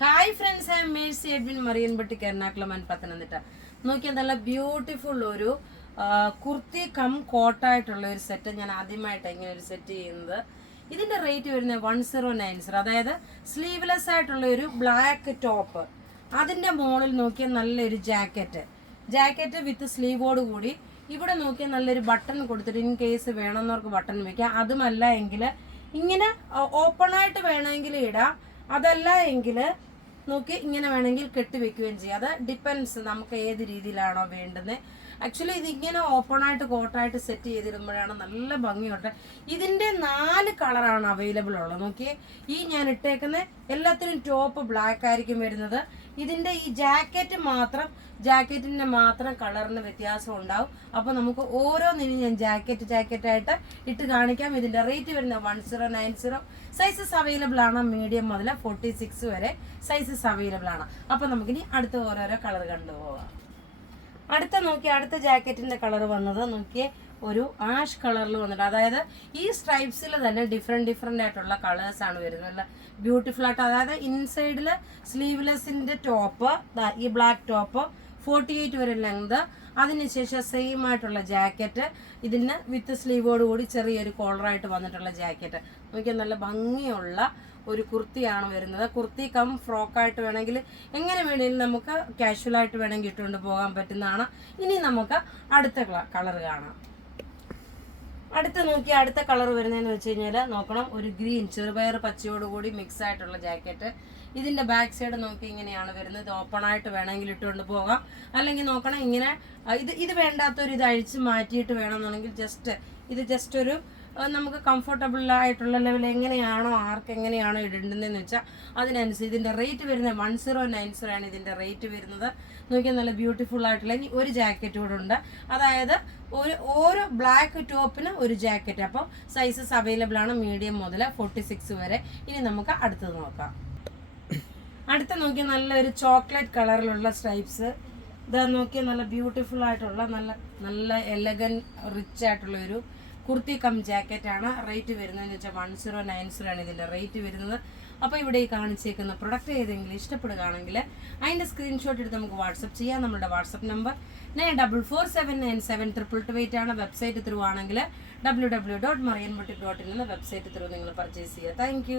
Hi friends, I am Mercy Edwin Mariyanpatti Ernakulam and Pathanamthitta. നോക്കിയാൽ നല്ല beautiful ഒരു കുർത്തി കം കോട്ടായിട്ടുള്ള ഒരു സെറ്റ് ഞാൻ ആദ്യമായിട്ട് ഇങ്ങനെ ഒരു സെറ്റ് ചെയ്യുന്നത്. ഇതിന്റെ റേറ്റ് വരുന്നത് 1090. അതായത് സ്ലീവ്ലെസ് ആയിട്ടുള്ള ഒരു ബ്ലാക്ക് ടോപ്പ്, അതിന്റെ മുകളിൽ നോക്കിയാൽ നല്ലൊരു ജാക്കറ്റ് വിത്ത് സ്ലീവോട് കൂടി. ഇവിടെ നോക്കിയാൽ നല്ലൊരു ബട്ടൺ കൊടുത്തിട്ട് ഇൻ കേസ് വേണമെന്നവർക്ക് ബട്ടൺ വെക്കാം. അതുമല്ല എങ്കിൽ ഇങ്ങനെ ഓപ്പൺ ആയിട്ട് വേണമെങ്കിൽ ഇടാം. അതല്ല എങ്കിൽ നോക്കി ഇങ്ങനെ വേണമെങ്കിൽ കെട്ടിവെക്കുകയും ചെയ്യാം. അത് ഡിപ്പെൻസ് നമുക്ക് ഏത് രീതിയിലാണോ വേണ്ടുന്നത്. ആക്ച്വലി ഇതിങ്ങനെ ഓപ്പൺ ആയിട്ട് കോട്ടായിട്ട് സെറ്റ് ചെയ്തിടുമ്പോഴാണ് നല്ല ഭംഗിയുണ്ട്. ഇതിൻ്റെ 4 കളറാണ് അവൈലബിൾ ഉള്ളത്. നോക്കിയേ, ഈ ഞാൻ ഇട്ടേക്കുന്ന എല്ലാത്തിനും ടോപ്പ് ബ്ലാക്ക് ആയിരിക്കും വരുന്നത്. ഇതിൻ്റെ ഈ ജാക്കറ്റിൻ്റെ മാത്രം കളറിന് വ്യത്യാസം ഉണ്ടാവും. അപ്പോൾ നമുക്ക് ഓരോന്നിനും ഞാൻ ജാക്കറ്റായിട്ട് ഇട്ട് കാണിക്കാം. ഇതിൻ്റെ റേറ്റ് വരുന്നത് 1090. സൈസസ് അവൈലബിൾ ആണ്. മീഡിയം മുതൽ 46 വരെ സൈസസ് അവൈലബിൾ ആണ്. അപ്പോൾ നമുക്കിനി അടുത്ത ഓരോരോ കളർ കണ്ടുപോകാം. അടുത്ത ജാക്കറ്റിന്റെ കളർ വന്നത് നോക്കിയേ, ഒരു ആഷ് കളറിൽ വന്നിട്ട്, അതായത് ഈ സ്ട്രൈപ്സിൽ തന്നെ ഡിഫറെന്റ് ആയിട്ടുള്ള കളേഴ്സ് ആണ് വരുന്നത്. ബ്യൂട്ടിഫുൾ ആയിട്ട്, അതായത് ഇൻസൈഡിൽ സ്ലീവ്ലെസ്സിന്റെ ടോപ്പ്, ഈ ബ്ലാക്ക് ടോപ്പ് 48 വരെ ലെങ്ത്, അതിനുശേഷം സെയിം ആയിട്ടുള്ള ജാക്കറ്റ്, ഇതിന് വിത്ത് സ്ലീവോട് കൂടി ചെറിയൊരു കോളറായിട്ട് വന്നിട്ടുള്ള ജാക്കറ്റ്. നോക്കിയാൽ നല്ല ഭംഗിയുള്ള ഒരു കുർത്തിയാണ് വരുന്നത്. കുർത്തി കം ഫ്രോക്കായിട്ട് വേണമെങ്കിൽ എങ്ങനെ വേണമെങ്കിലും നമുക്ക് കാഷ്വലായിട്ട് വേണമെങ്കിൽ ഇട്ടുകൊണ്ട് പോകാൻ പറ്റുന്നതാണ്. ഇനി നമുക്ക് അടുത്ത കളർ കാണാം. അടുത്ത കളർ വരുന്നതെന്ന് വെച്ച് കഴിഞ്ഞാൽ നോക്കണം, ഒരു ഗ്രീൻ ചെറുപയർ പച്ചയോടുകൂടി മിക്സ് ആയിട്ടുള്ള ജാക്കറ്റ്. ഇതിന്റെ ബാക്ക് സൈഡ് നോക്കി ഇങ്ങനെയാണ് വരുന്നത്. ഇത് ഓപ്പൺ ആയിട്ട് വേണമെങ്കിൽ ഇട്ടുകൊണ്ട് പോകാം. അല്ലെങ്കിൽ നോക്കണം ഇങ്ങനെ ഇത് വേണ്ടാത്തൊരു ഇത് അഴിച്ച് മാറ്റിയിട്ട് വേണമെന്നുണ്ടെങ്കിൽ ജസ്റ്റ് ഒരു നമുക്ക് കംഫർട്ടബിൾ ആയിട്ടുള്ള ലെവൽ എങ്ങനെയാണോ ആർക്ക് എങ്ങനെയാണോ ഇടേണ്ടതെന്ന് വെച്ചാൽ അതിനനുസരിച്ച്. ഇതിൻ്റെ റേറ്റ് വരുന്നത് 1090 ആണ് ഇതിൻ്റെ റേറ്റ് വരുന്നത്. നോക്കിയാൽ നല്ല ബ്യൂട്ടിഫുൾ ആയിട്ടുള്ള ഇനി ഒരു ജാക്കറ്റ് കൂടെ ഉണ്ട്. അതായത് ഓരോ ബ്ലാക്ക് ടോപ്പിന് ഒരു ജാക്കറ്റ്. അപ്പോൾ സൈസസ് അവൈലബിൾ ആണ് മീഡിയം മുതൽ 46 വരെ. ഇനി നമുക്ക് അടുത്തത് നോക്കാം. നോക്കിയാൽ നല്ലൊരു ചോക്ലേറ്റ് കളറിലുള്ള സ്ട്രൈപ്സ്. ഇതാ നോക്കിയാൽ നല്ല ബ്യൂട്ടിഫുൾ ആയിട്ടുള്ള നല്ല എലഗൻ റിച്ച് ആയിട്ടുള്ള ഒരു കുർത്തി കം ജാക്കറ്റ് ആണ്. റേറ്റ് വരുന്നതെന്ന് വെച്ചാൽ 1090 ആണ് ഇതിൻ്റെ റേറ്റ് വരുന്നത്. അപ്പോൾ ഇവിടെ ഈ കാണിച്ചേക്കുന്ന പ്രൊഡക്റ്റ് ഏതെങ്കിലും ഇഷ്ടപ്പെടുകയാണെങ്കിൽ അതിൻ്റെ സ്ക്രീൻഷോട്ട് എടുത്ത് നമുക്ക് വാട്സപ്പ് ചെയ്യാം. നമ്മുടെ വാട്സപ്പ് നമ്പർ 9447972228 ആണ്. വെബ്സൈറ്റ് ത്രൂ ആണെങ്കിൽ www.marianboutique.in എന്ന വെബ്സൈറ്റ് ത്രൂ നിങ്ങൾ പർച്ചേസ് ചെയ്യുക. താങ്ക്